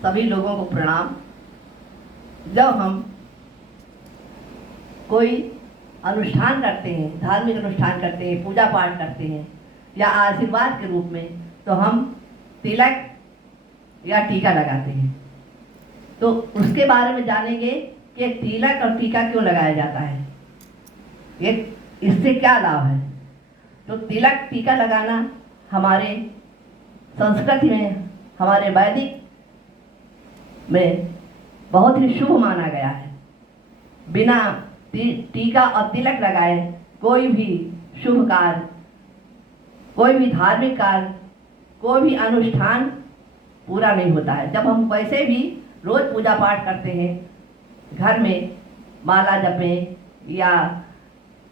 सभी लोगों को प्रणाम। जब हम कोई अनुष्ठान करते हैं, धार्मिक अनुष्ठान करते हैं, पूजा पाठ करते हैं या आशीर्वाद के रूप में, तो हम तिलक या टीका लगाते हैं। तो उसके बारे में जानेंगे कि तिलक और टीका क्यों लगाया जाता है, ये इससे क्या लाभ है। तो तिलक टीका लगाना हमारे संस्कृति में, हमारे वैदिक में बहुत ही शुभ माना गया है। बिना टीका और तिलक लगाए कोई भी शुभ कार्य, कोई भी धार्मिक कार्य, कोई भी अनुष्ठान पूरा नहीं होता है। जब हम वैसे भी रोज पूजा पाठ करते हैं, घर में माला जपें या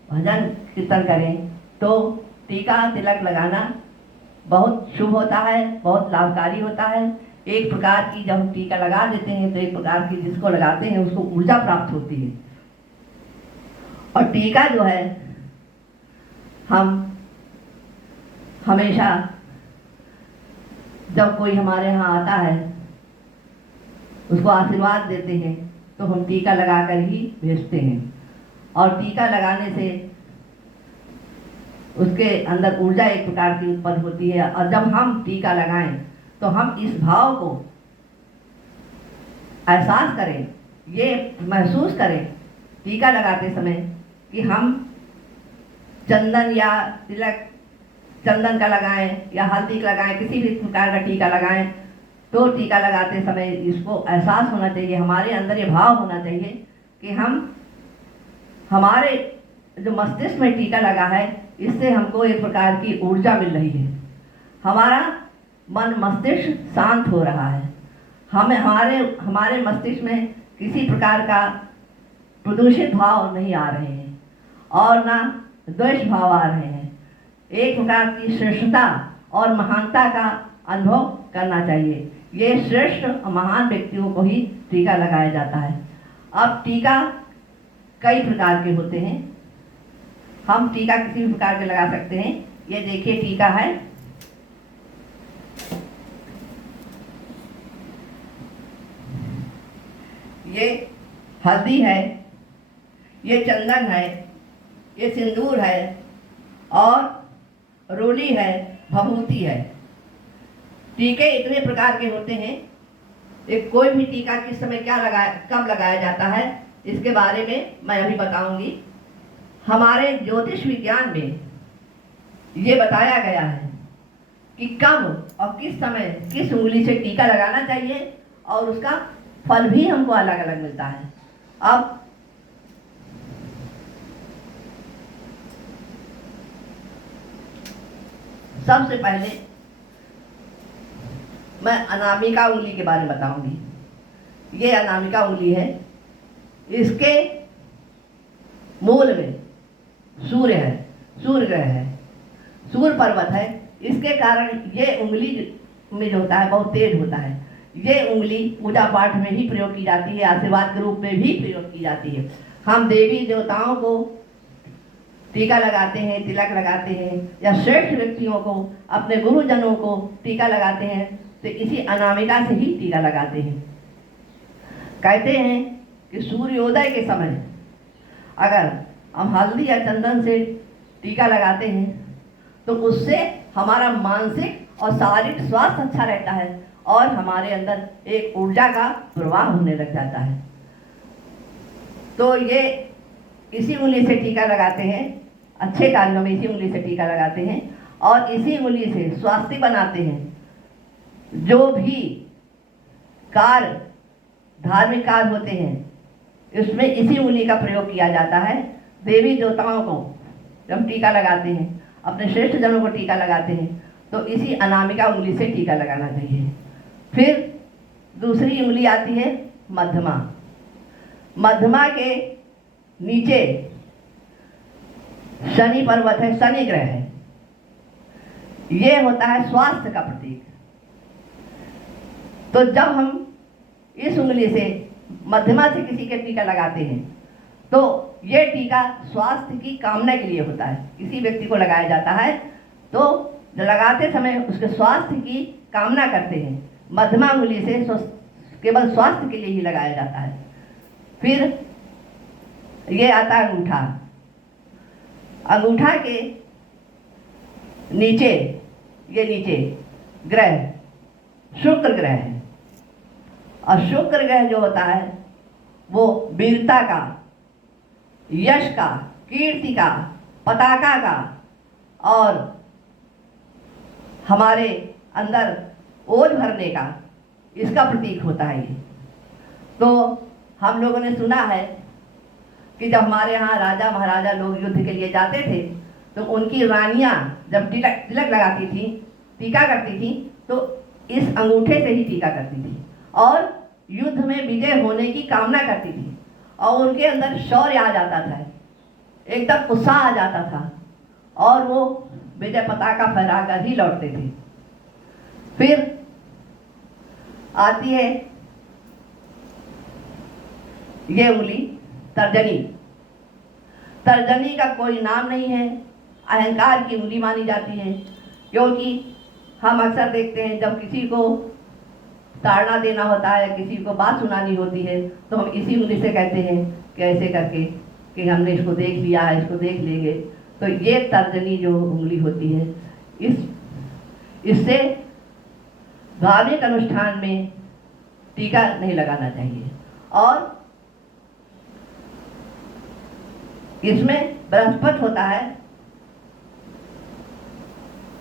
भजन कीर्तन करें, तो टीका तिलक लगाना बहुत शुभ होता है, बहुत लाभकारी होता है। एक प्रकार की जब हम टीका लगा देते हैं तो एक प्रकार की जिसको लगाते हैं उसको ऊर्जा प्राप्त होती है। और टीका जो है, हम हमेशा जब कोई हमारे यहाँ आता है उसको आशीर्वाद देते हैं तो हम टीका लगाकर ही भेजते हैं। और टीका लगाने से उसके अंदर ऊर्जा एक प्रकार की उत्पन्न होती है। और जब हम टीका लगाएं तो हम इस भाव को एहसास करें, ये महसूस करें टीका लगाते समय कि हम चंदन या तिलक, चंदन का लगाएं या हल्दी का लगाएं, किसी भी प्रकार का टीका लगाएं, तो टीका लगाते समय इसको एहसास होना चाहिए, हमारे अंदर ये भाव होना चाहिए कि हमारे जो मस्तिष्क में टीका लगा है इससे हमको एक प्रकार की ऊर्जा मिल रही है, हमारा मन मस्तिष्क शांत हो रहा है, हमारे मस्तिष्क में किसी प्रकार का प्रदूषित भाव नहीं आ रहे हैं और ना द्वेष भाव आ रहे हैं। एक प्रकार की श्रेष्ठता और महानता का अनुभव करना चाहिए। ये श्रेष्ठ और महान व्यक्तियों को ही टीका लगाया जाता है। अब टीका कई प्रकार के होते हैं, हम टीका किसी भी प्रकार के लगा सकते हैं। ये देखिए टीका है, ये हल्दी है, ये चंदन है, ये सिंदूर है और रोली है, भभूति है। टीके इतने प्रकार के होते हैं। एक कोई भी टीका किस समय कब लगाया जाता है इसके बारे में मैं अभी बताऊंगी। हमारे ज्योतिष विज्ञान में ये बताया गया है कि कब और किस समय किस उंगली से टीका लगाना चाहिए और उसका फल भी हमको अलग अलग मिलता है। अब सबसे पहले मैं अनामिका उंगली के बारे में बताऊंगी। ये अनामिका उंगली है, इसके मूल में सूर्य है, सूर्य ग्रह है, सूर्य पर्वत है। इसके कारण ये उंगली में जो होता है बहुत तेज होता है। ये उंगली पूजा पाठ में ही प्रयोग की जाती है, आशीर्वाद के रूप में भी प्रयोग की जाती है। हम देवी देवताओं को टीका लगाते हैं, तिलक लगाते हैं, या श्रेष्ठ व्यक्तियों को, अपने गुरुजनों को टीका लगाते हैं तो इसी अनामिका से ही टीका लगाते हैं। कहते हैं कि सूर्योदय के समय अगर हम हल्दी या चंदन से टीका लगाते हैं तो उससे हमारा मानसिक और शारीरिक स्वास्थ्य अच्छा रहता है और हमारे अंदर एक ऊर्जा का प्रवाह होने लग जाता है। तो ये इसी उंगली से टीका लगाते हैं, अच्छे कार्यों में इसी उंगली से टीका लगाते हैं और इसी उंगली से स्वास्तिक बनाते हैं। जो भी कार्य, धार्मिक कार्य होते हैं इसमें इसी उंगली का प्रयोग किया जाता है। देवी देवताओं को जब टीका लगाते हैं, अपने श्रेष्ठ जनों को टीका लगाते हैं तो इसी अनामिका उंगली से टीका लगाना चाहिए। फिर दूसरी उंगली आती है मध्यमा। मध्यमा के नीचे शनि पर्वत है, शनि ग्रह है। ये होता है स्वास्थ्य का प्रतीक। तो जब हम इस उंगली से मध्यमा से किसी के टीका लगाते हैं तो ये टीका स्वास्थ्य की कामना के लिए होता है। किसी व्यक्ति को लगाया जाता है तो लगाते समय उसके स्वास्थ्य की कामना करते हैं। मध्यमा उंगली से केवल स्वास्थ्य के लिए ही लगाया जाता है। फिर ये आता है अंगूठा। अंगूठा के नीचे, ये नीचे ग्रह शुक्र ग्रह है, और शुक्र ग्रह जो होता है वो वीरता का, यश का, कीर्ति का, पताका का और हमारे अंदर ओज भरने का, इसका प्रतीक होता है ये। तो हम लोगों ने सुना है कि जब हमारे यहाँ राजा महाराजा लोग युद्ध के लिए जाते थे तो उनकी रानियां जब तिलक लगाती थी, टीका करती थी, तो इस अंगूठे से ही टीका करती थी और युद्ध में विजय होने की कामना करती थी, और उनके अंदर शौर्य आ जाता था, एकदम उत्साह आ जाता था, और वो विजय पताका फहराकर ही लौटते थे। फिर आती है ये उंगली तर्जनी। तर्जनी का कोई नाम नहीं है, अहंकार की उंगली मानी जाती है, क्योंकि हम अक्सर देखते हैं जब किसी को ताड़ना देना होता है, किसी को बात सुनानी होती है, तो हम इसी उंगली से कहते हैं कि ऐसे करके कि हमने इसको देख लिया है, इसको देख लेंगे। तो ये तर्जनी जो उंगली होती है, इससे धार्मिक अनुष्ठान में टीका नहीं लगाना चाहिए। और इसमें बृहस्पति होता है,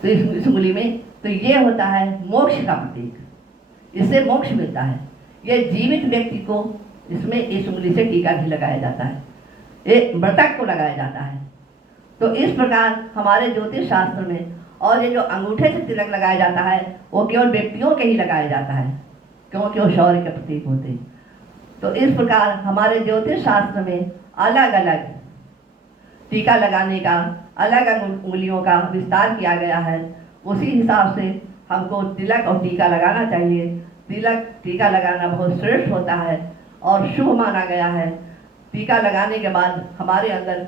तो इस उंगली में तो ये होता है मोक्ष का प्रतीक, इससे मोक्ष मिलता है। ये जीवित व्यक्ति को इसमें इस उंगली से टीका भी लगाया जाता है, ये मृतक को लगाया जाता है। तो इस प्रकार हमारे ज्योतिष शास्त्र में, और ये जो अंगूठे से तिलक लगाया जाता है वो केवल व्यक्तियों के ही लगाया जाता है, क्योंकि वो शौर्य के प्रतीक होते हैं। तो इस प्रकार हमारे ज्योतिष शास्त्र में अलग अलग टीका लगाने का, अलग अलग उंगलियों का विस्तार किया गया है। उसी हिसाब से हमको तिलक और टीका लगाना चाहिए। तिलक टीका लगाना बहुत श्रेष्ठ होता है और शुभ माना गया है। टीका लगाने के बाद हमारे अंदर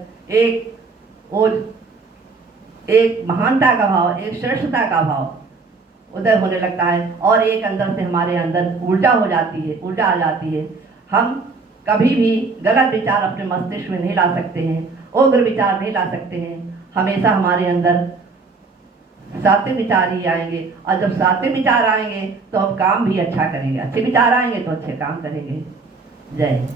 एक महानता का भाव, एक श्रेष्ठता का भाव उदय होने लगता है, और एक अंदर से हमारे अंदर ऊर्जा हो जाती है, ऊर्जा आ जाती है। हम कभी भी गलत विचार अपने मस्तिष्क में नहीं ला सकते हैं, उग्र विचार नहीं ला सकते हैं। हमेशा हमारे अंदर सात्विक विचार ही आएंगे, और जब सात्विक विचार आएंगे तो हम काम भी अच्छा करेंगे, अच्छे विचार आएंगे तो अच्छे काम करेंगे। जय।